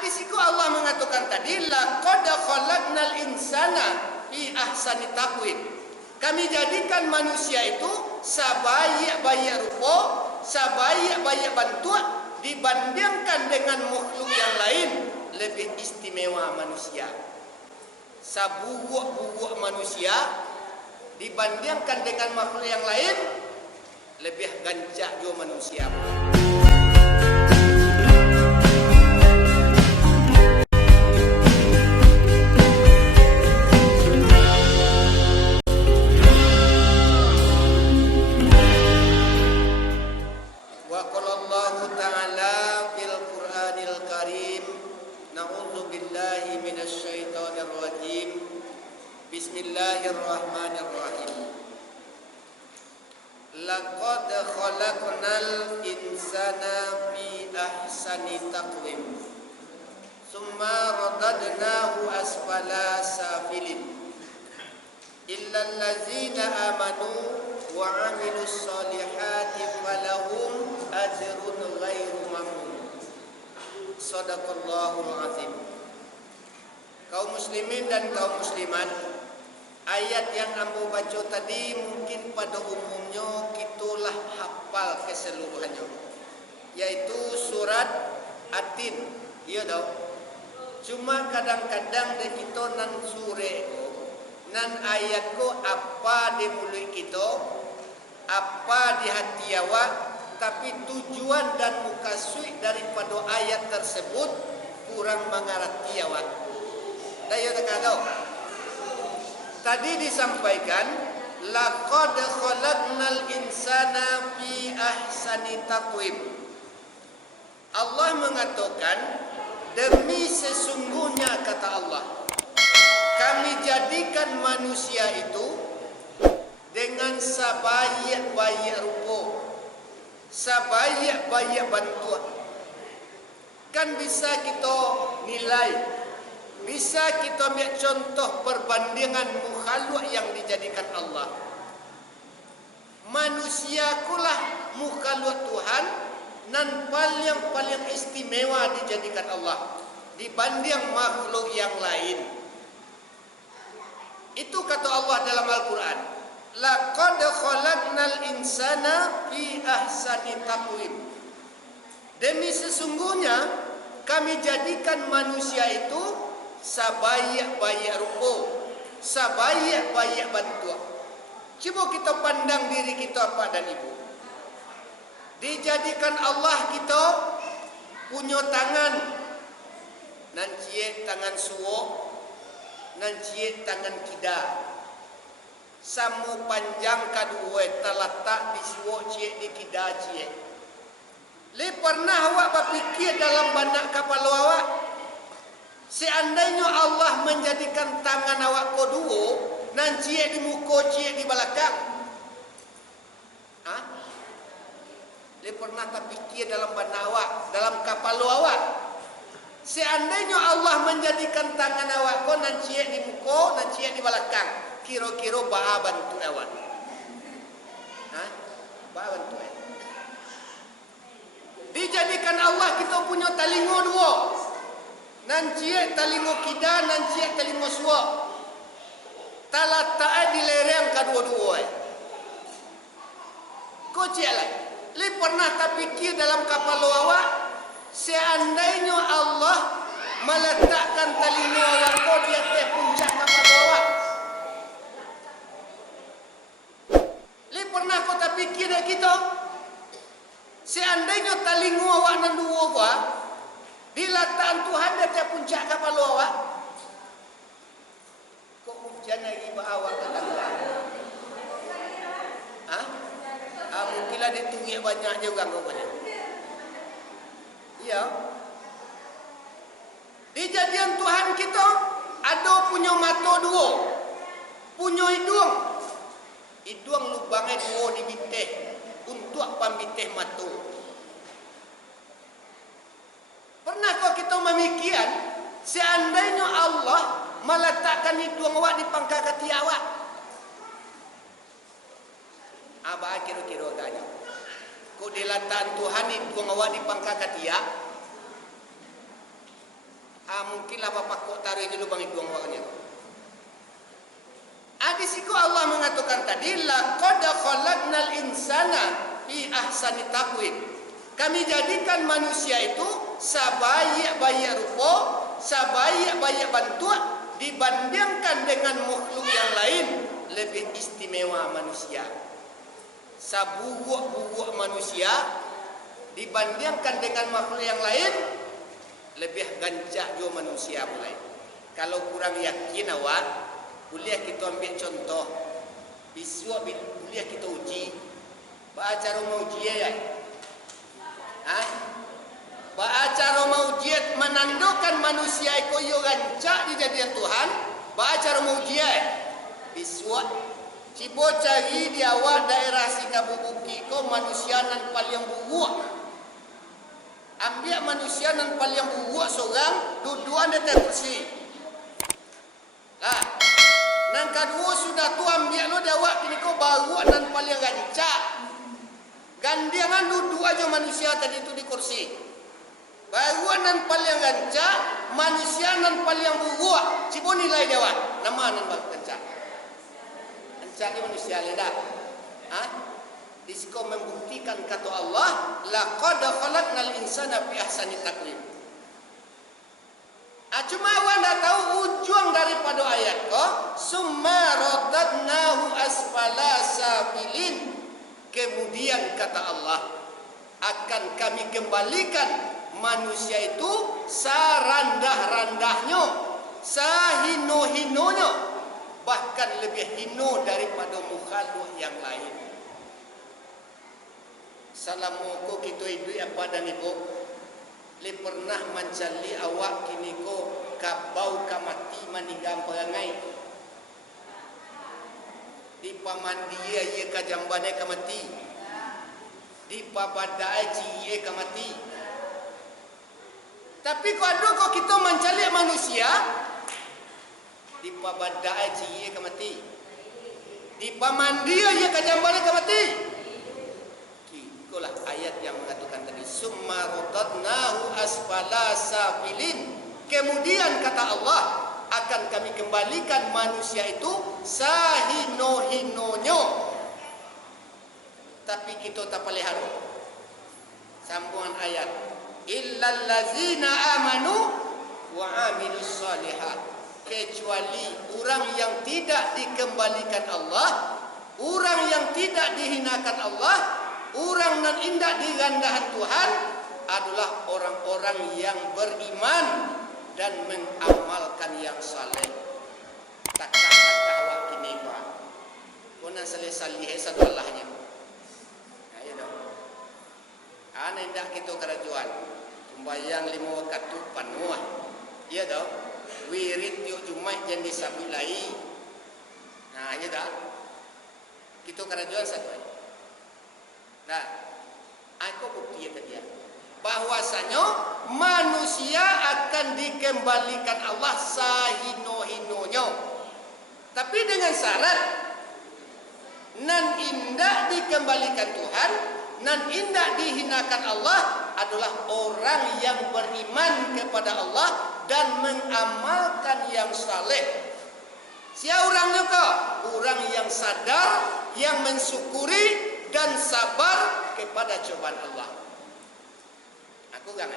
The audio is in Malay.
Di situ Allah mengatakan tadi, laqad khalaqnal insana fi ahsani taqwim. Kami jadikan manusia itu sabaik-baik rupa, sabaik-baik bentuk dibandingkan dengan makhluk yang lain, lebih istimewa manusia. Saburuk-buruk manusia dibandingkan dengan makhluk yang lain, lebih gancak juga manusia. Bismillahirrahmanirrahim. Laqad khalaqnal insana fi ahsani taqwim. Tsumma radadnahu asfala safilin. Illa allazina amanu wa 'amilus solihati falahum ajrun ghairu mamnun. Shadaqallahul azim. Kaum muslimin dan kaum muslimat, ayat yang ambo baca tadi mungkin pada umumnya kitalah hafal keseluruhannya, yaitu surat At-Tin. Iya dah. Cuma kadang-kadang de kita nan sure ko, nan ayat ko apa di mulut kita, apa di hati awak, tapi tujuan dan mukasud daripada ayat tersebut kurang mengerti awak. Daya terkadang tadi disampaikan laqad khalaqnal insana fi ahsani taqwim. Allah mengatakan, demi sesungguhnya kata Allah, kami jadikan manusia itu dengan sabaik-baik rupa, sabaik-baik bentuk. Kan bisa kita nilai, bisa kita ambil contoh perbandingan makhluk yang dijadikan Allah. Manusia kulah makhluk Tuhan nan paling istimewa dijadikan Allah dibanding makhluk yang lain. Itu kata Allah dalam Al-Quran. Laqad khalaqnal insana fi ahsani taqwim. Demi sesungguhnya kami jadikan manusia itu sabaik-baik rupa, sabaik-baik bentuk. Cuba kita pandang diri kita, Pak dan Ibu. Dijadikan Allah kita punya tangan, nan cie tangan suwo, nan cie tangan kida. Samu panjang kedua terletak di suwo cie di kida cie. Le pernah awak berfikir dalam benak kapal awak, seandainya Allah menjadikan tangan awak kedua, nan cie di muka, cie di belakang. Dia pernah terfikir dalam benak awak, dalam kapal awak, seandainya Allah menjadikan tangan awak ko nan cie di muka, nan cie di belakang, kira-kira baa bantu awak. Baa bantu awak. Dijadikan Allah kita punya telinga dua, nan cie telinga kida, nan cie telinga suwa. Talatak di lereng kedua-dua. Kau cie lah. Li pernah terfikir dalam kapal awak, seandainya Allah meletakkan telinga awak kau di atas puncak kapal awak. Li pernah kau terfikir dah kita, seandainya telinga awak nan dua awak diletakkan Tuhan di atas puncak kapal awak, kok hujan lagi awak kata Tuhan? Mungkinlah ditunggu banyak juga rupanya. Ya. Dijadian Tuhan kita ada punya mata dua, punya hidung. Hidung lubangnya dua di bitih untuk pambitih mata. Pernahkah kita memikirkan seandainya Allah meletakkan hidung awak di pangkal kaki awak? Abah kira-kira ganya. Kok diletakkan Tuhan hidung awak di pangkal kaki awak? Mungkinlah bapak kok tarik dulu bang Idung waknya. Di situ Allah mengatakan tadi, laqad khalaqnal insana fi ahsani taqwim. Kami jadikan manusia itu sabaik-baik rupa, sabaik-baik bentuk dibandingkan dengan makhluk yang lain, lebih istimewa manusia. Saburuk-buruk manusia dibandingkan dengan makhluk yang lain, lebih gancak jo manusia mulai. Kalau kurang yakin awak, boleh kita ambil contoh. Besok boleh kita uji. Baca rumah uji ya. Baca rumah uji menandakan manusia itu yo gancak di jadian Tuhan. Baca rumah uji ya. Besok cibo cari di awak daerah Singabubuki ko manusia nan paling buruk. Ambil manusia nan paling buruk seorang duduan di kursi. Nang kedua sudah tu ambil lo dawak kini kau baru nan paling gancak. Gandiangan duduk aja manusia tadi tu di kursi. Baru nan paling gancak, manusia nan paling buruk. Cibo nilai dawak. Nama nan paling gancak. Gancak ni manusia ledak. Di situ membuktikan kata Allah, laqad khalaqnal insana fi ahsani taqwim. Cuma awak dah tahu ujung daripada ayat ko, summa radadnahu asfala safilin. Kemudian kata Allah, akan kami kembalikan manusia itu sarandah-randahnya, sahino-hinonya, bahkan lebih hino daripada makhluk yang lain. Salamuku kita hidup apa dan ibu? Le pernah mencari awak kini ko kabau kamati manigam perangai di pamandia ye kajambane kamati di pabadai cie kamati. Tapi ko ado ko kita mencari manusia di pabadai cie kamati di pamandia ye kajambane kamati. Itulah ayat yang mengatakan tadi, summa radadnahu asfala safilin. Kemudian kata Allah, akan kami kembalikan manusia itu sahino-hinonya. Tapi kita tak pelihara. Sambungan ayat, illal ladzina amanu wa amilus solihat. Kecuali orang yang tidak dikembalikan Allah, orang yang tidak dihinakan Allah, orang nan indah digandahan Tuhan adalah orang-orang yang beriman dan mengamalkan yang saleh. Tak-tak awak kini pak. Kena salih-salih satu Allahnya. Ayo dong. Ana indah kita kerajuan. Sembayang 5 waktu penuh. Iya dong. Wirid yuk Jumat jadi sabi lai. Nah, iya dah. Kita kerajuan satu. Nah, aku bukti tadi bahwasanya manusia akan dikembalikan Allah sahino-hinonya. Tapi dengan syarat nan indah dikembalikan Tuhan, nan indah dihinakan Allah adalah orang yang beriman kepada Allah dan mengamalkan yang saleh. Siapa orangnya kok? Orang yang sadar, yang mensyukuri dan sabar kepada cobaan Allah. Aku kan